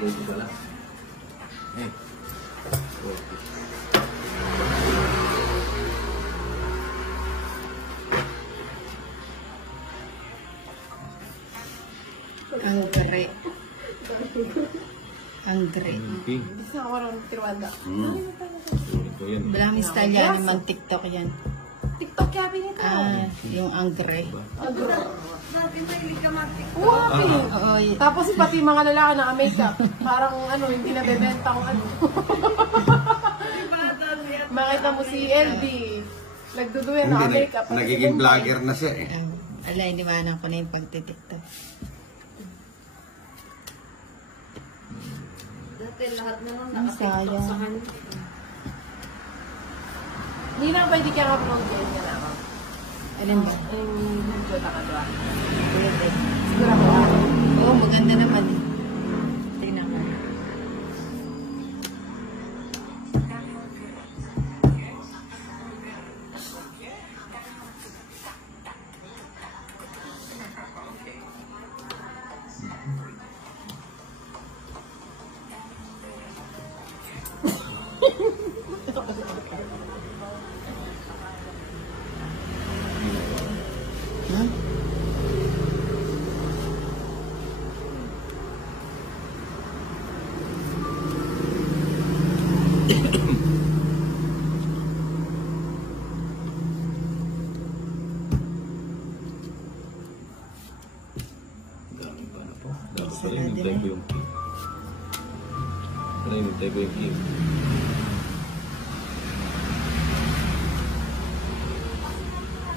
Pwede pala. Eh. Angre. Angre. Bisa orang Tirwanda. Maraming style yan, naman TikTok yan. TikTok ya ini kan. Ah, yung angre. Oo, Tapos pati mga lalaki na makeup. Parang ano, hindi na bebenta kung ano. Makita mo si LB. Nagduduyan na makeup. Nagiging vlogger na siya eh. ala, iniwanan ko na yung pagtitiktok. Dati lahat naman Ang nakatiktok sa sayang. kanya. Hindi na pwede kaya ka-upload din ka na. Alin ba? Yung video na ka doon. Pwede. Siguro ako. Oo, maganda naman eh. Tingnan ko. Huh? Dami pa na po. Dapat pala hinintay ko yung key. Pala hinintay ko yung key.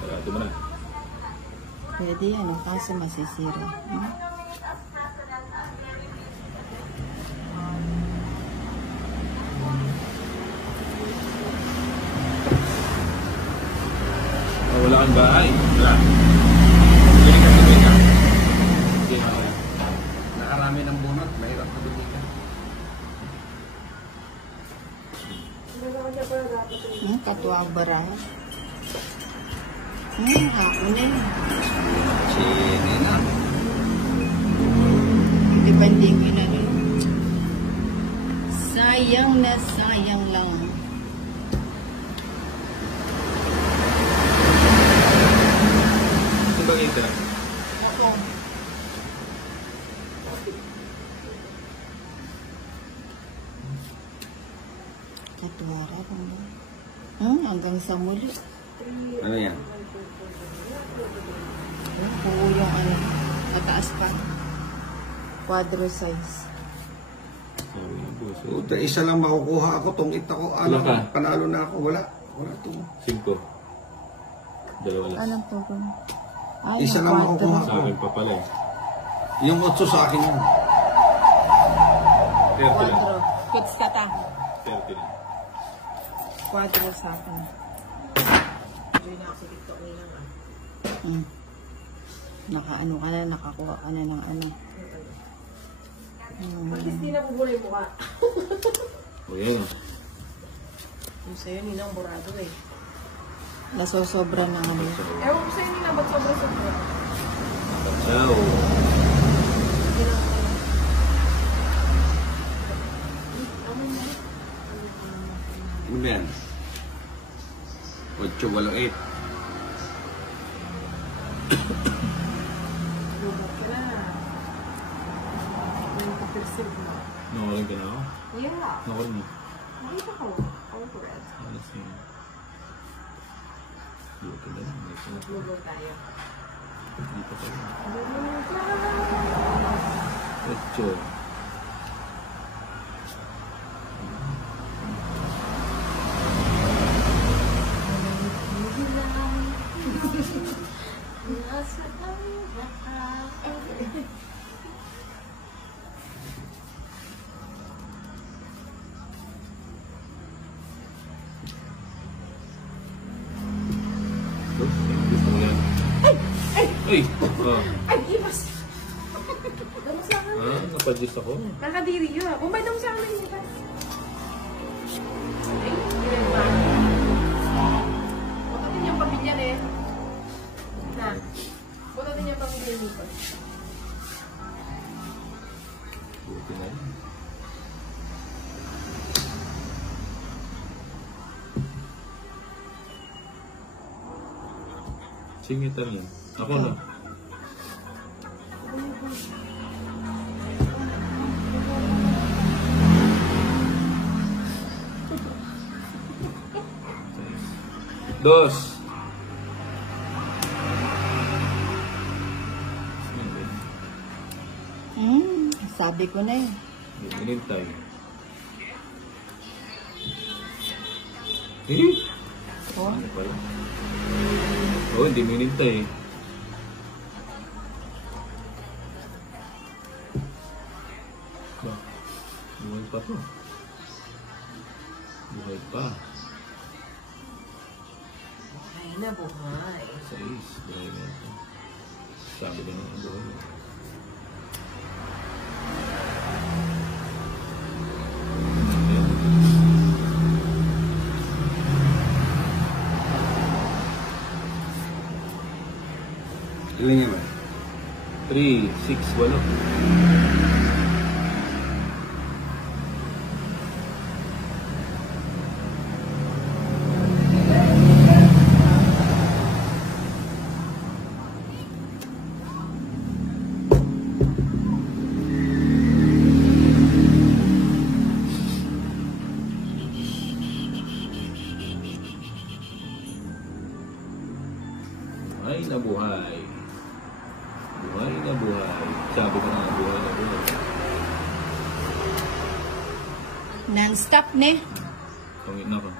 Parado mo na. Pwede yan, kaso masisira. Hmm? Oh, wala kang bahay. Wala. Hindi ka tuloy ka. Hindi ka. Nakarami ng bunot. Mahirap na tuloy ka. Katuwang baraha. Ako na yun. Sini na. Depending yun na rin. Sayang na sayang lang. Ito ba kita? Katuwara ko ba? Hanggang sa muli. Ano yan? Oo, yung ano, mataas pa. Quadro size. Sabi niya po. Puta, isa lang makukuha ako, tungit ako, ano, Wala ka? panalo na ako, wala. Wala to. 5. Dalawa lang. Anong po ko? Isa lang makukuha Sa ko. akin pa pala eh. Yung 8 sa akin yun. 30 lang. Quadro. Kuts ka ta. 30 lang. Quadro sa akin. Hindi na ako sa TikTok nila nga. Nakaano ka na, nakakuha ka na ng ano. At least di nabubula yung mukha. O yan. Yung sa'yo, ninang burado eh. Nasosobra ng ano. Ewan ko sa'yo, ninang, ba't sobra-sobra? Ciao. Ano ba yan? 8, walang 8. Lubog ka na. Yung kapirsid mo. Nawalan ka na ako? Yeah. Nawalan mo. Nakita ko. Congrats. Alas yun. Hindi ka na lang. Lubog tayo. Hindi pa tayo. Lubog ka. 8. Gusto mo yan? Ay! Oh. Ay, ibas! Damo sa akin. Ah, napadjust ako. Nakadiri yun. Kumbay damo sa akin. Ibas. Ay, ilan ba? Buto din yung pamilya eh. Na. Buto din yung pamilya nito. Buti na yun. Singitan yan. Ako na. Dos. Sabi ko na eh. Inintay. Eh? Oh, Ano pala? Oo, hindi mo inintay. Ba? Buhay pa to. Buhay pa. Ay na, buhay. Sa is. Buhay na ito. Sabi ko na ang buhay. Ilan yan ba? 3, 6, 8. Buhay na buhay. Buhay na buhay. Sabi ko na buhay na buhay. non-stop ne. Pangit na ko.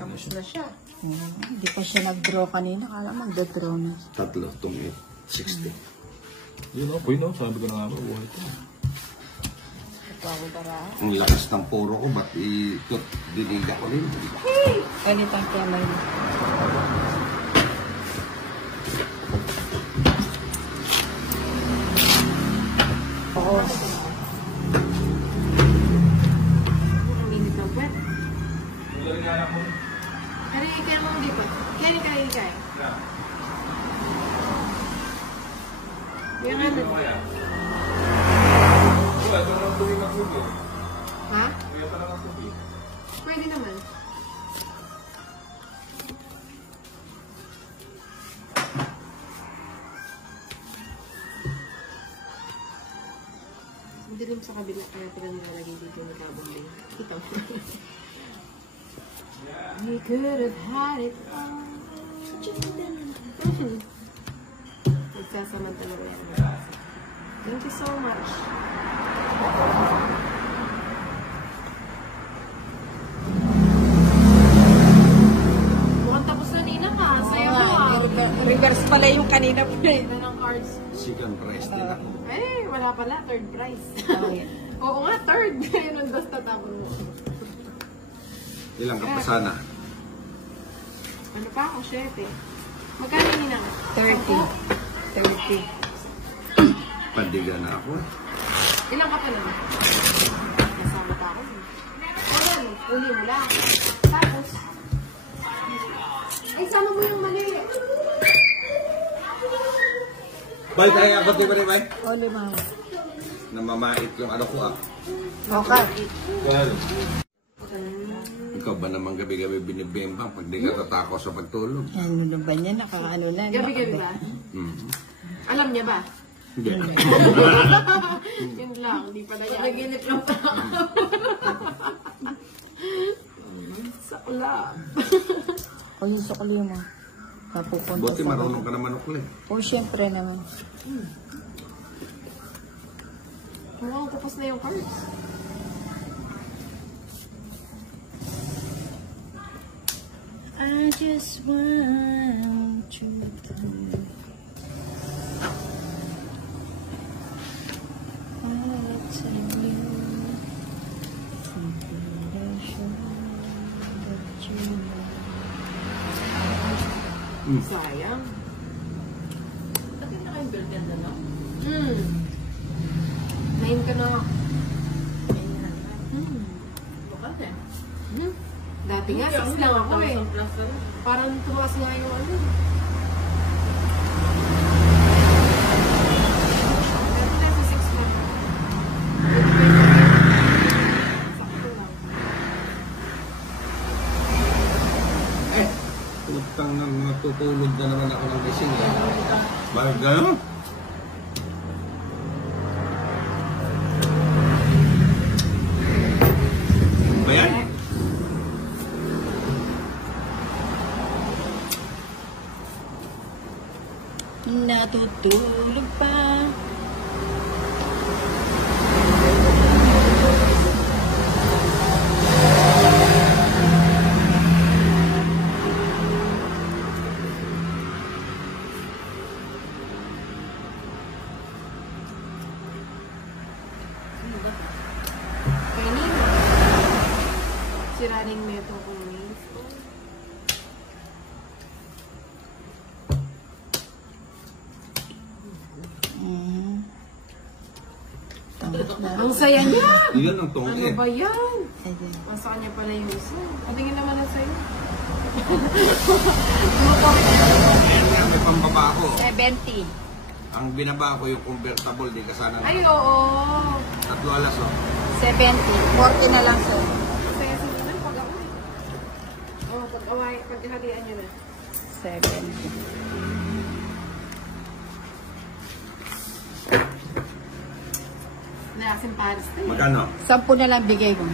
Tapos na siya. Hindi pa siya nag-draw kanina. Kala magda-draw na. Tatlo, tumi. 60. Yun o, no? Sabi ko na nga buhay ito. Bago para. Ang lakas ng puro ko, ba't diniga ko rin? Ganit ang kamay mo. Oo. Ang init ng puwet. Kaya ikay mo hindi pa. Kaya ikay. Yung ano? Ha? Pwede naman. Hindi rin sa kabila kaya pala nilalagay dito yung nagkabumbing. Ito. We could have had it all. Nagsasamantala ko yan. Thank you so much. Mukhang tapos na Nina ka. Sayo mo Reverse pala yung kanina pa eh. Ano ng cards? Second prize din ako. Eh, wala pala. Third prize. Okay. Oo nga, third. Yun ang basta tapon mo. Ilang ka pa sana? Ano pa ako, 7. Magkano Nina? 30. 30. Pandiga na ako. Ilang ka pa naman? Kasama pa ako. Ayan, uli mo lang. Tapos, ay, sama mo yung mali. Bye, kaya ako di ba rin, bye? O, lima. Namamait yung ano ko ah. Okay. Well. Ikaw ba naman gabi-gabi binibembang pag di ka tatako sa pagtulog? Ano na ba niya? Nakaano na. Gabi-gabi ba? Alam niya ba? Hindi. Yun lang, hindi pala yan. Naginip lang pa. Sakla. O, yung sukli mo. Napupunta Buti marunong ka naman ukli. O, syempre naman. Oo, tapos na yung cards. I just want you to I'll tell you something that you know. Sayang. Bakit na kayong build na lang? 9 ka na. Bakit eh? Dati nga, 6 lang ako eh. Parang tumaas nga yung ano. Dati nasa 6 lang Bakit gano'n? Ba yan? Natutulog pa. Kainin. Siraling neto ko ni. Mm. Tama na. Ang saya niya! Yan ang tungkol Ano eh. ba yan? Ayan. Ang sa kanya pala yung isa. Patingin naman ang sayo. Yan nga, may pambaba ko. 70. Ang binaba ko yung convertible, di ka sana. Ay, oo. 3 alas, oh. 70. 40 na lang, sir. Masaya sa nila pag ako eh. Oo, pag-away, pag-halian niyo na. 70. Nakasin Paris na eh. Magkano? 10 na lang bigay ko.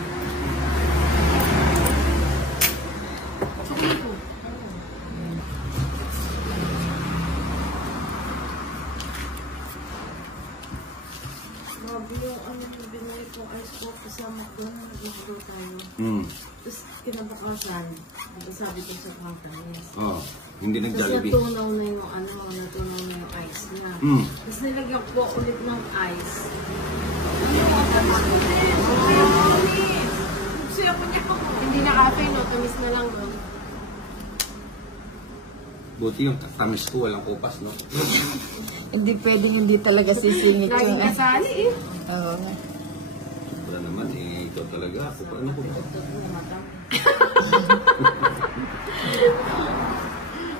Grabe yung ano yung binili kong ice pop kasama ko na nag-go tayo. Tapos kinabukasan, sabi ko sa counter, yes. Oh, hindi Tapos nag-Jollibee. natunaw na yung ano, natunaw na yung ice niya. Tapos nilagyan ko ulit ng ice. Siya ko niya. Hindi na cafe, no? Tamis na lang, no? Buti yung tamis ko, walang kupas, no? Hindi pwedeng hindi talaga sisingit Laging yung... kasali eh. Oo. Wala naman, eh, ito talaga. Ako pa, ano ko ba?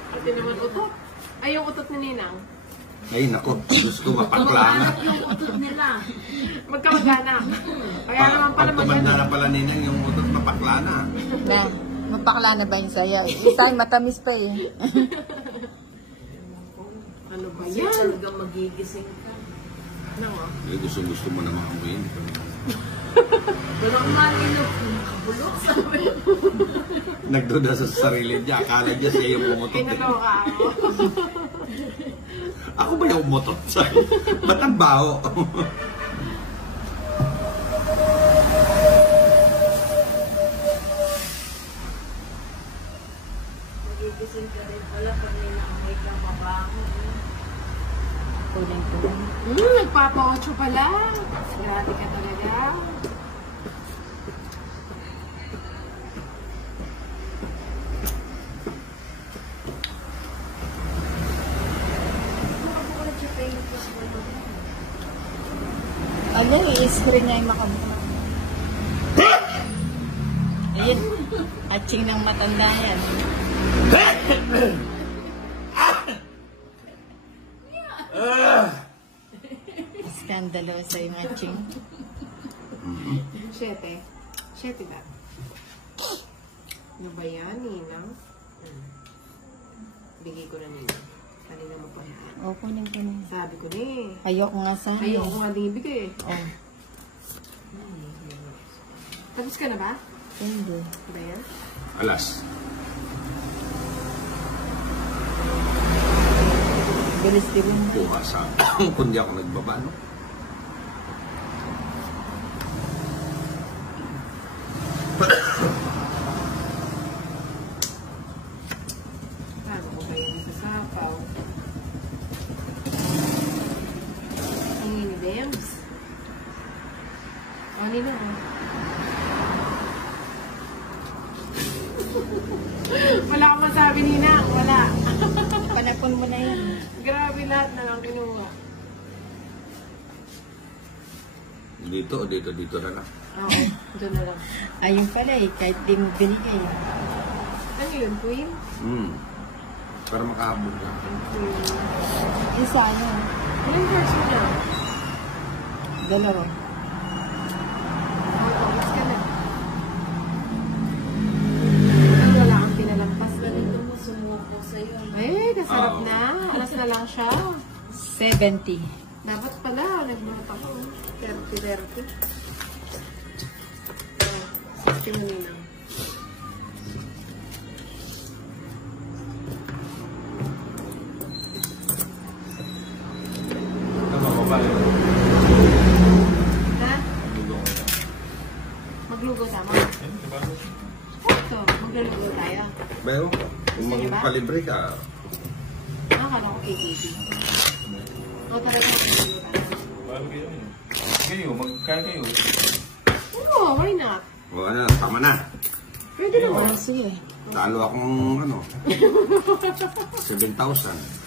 Pati naman utot. Ay, yung utot ni Ninang. Ay, nako, gusto ko mapaklana. Yung utot nila. Magkamag-anak. Kaya naman pala Pag tumanda maganda. na pala ninang yung utot mapaklana. Na, mapakla na ba yung saya? Isa matamis pa eh. Ano ba Kasi yan? talagang magigising ka. Ano mo? Eh, gusto mo naman amuin. Pero ang malinok, nakabulok sa Nagduda sa sarili niya, akala niya siya yung Ay, umutot. Eh. natawa ka ako. Ako ba yung umutot sa'yo? Ba't ang baho? magigising ka rin pala pag may naamoy ka mabango. Kulang-kulang. Nagpapa-8 pala. Grabe ka talaga. Ano, i-screen niya yung makabuka. Ayun. Atching ng matanda yan. Skandalosa yung atching. 7. 7 ba? Ano ba yan, Ninang? Bigay ko na Ninang. Kanina mo pa yan. O, kunin ko na. Sabi ko na eh. Ayoko nga sana. Ayaw ko nga din ibigay eh. Oh, Tapos ka na ba? hindi. Ba yan? Alas. Bilis din. Buha sa kundi ako nagbaba, no? Ano ko ba yan sa sapaw? Ang ini Dems. O, Ninang. Wala kang masabi, Ninang. Wala. Panapon mo na yan. Grabe lahat na lang kinuha. Dito o dito na lang. Oo, doon na lang. Ayun pala eh, kahit di mo binigay. Ano yun, Queen? Para makahabol ka. Queen. Isa ano, Ilang cards mo na? 2. Oo, mas ka na. Ay, wala kang pinalampas na Ganito nito. mo, sumuko sa'yo. Ay, kasarap Oo. na. Alas na lang siya. 70. Dapat pala, nagbuhat ako. 30. 60 mo nina. Ano ko ba yun? Ha? Lulong ko na. Maglugo tama? Diba? Ito, maglulugo tayo. Pero, kung Gusto niyo ba? magpalibre ka, Akala ko 80. O talaga maglulugo tayo. Paano kayo yun? Kayo, magkaya kayo. Oo, why not? o ano, tama na. Pwede naman. Sige. Talo akong, 7,000.